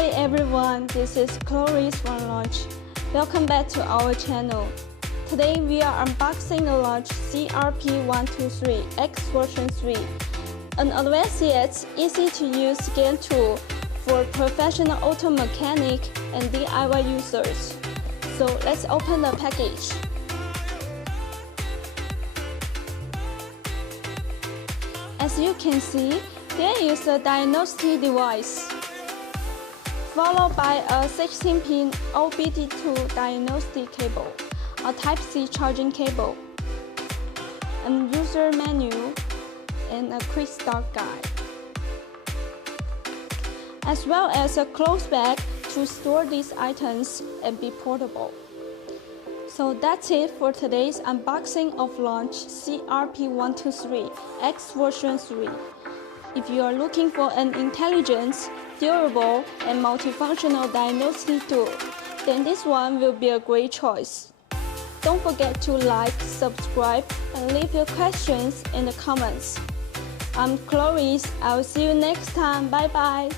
Hi everyone, this is Chloe from Launch. Welcome back to our channel. Today we are unboxing the Launch CRP123X version 3, an advanced yet easy-to-use scan tool for professional auto mechanic and DIY users. So let's open the package. As you can see, there is a diagnostic device, followed by a 16-pin OBD2 diagnostic cable, a Type-C charging cable, a user manual, and a quick start guide, as well as a cloth bag to store these items and be portable. So that's it for today's unboxing of Launch CRP123X version 3. If you are looking for an intelligent, durable, and multifunctional diagnostic tool, then this one will be a great choice. Don't forget to like, subscribe, and leave your questions in the comments. I'm Chloe. I'll see you next time. Bye bye.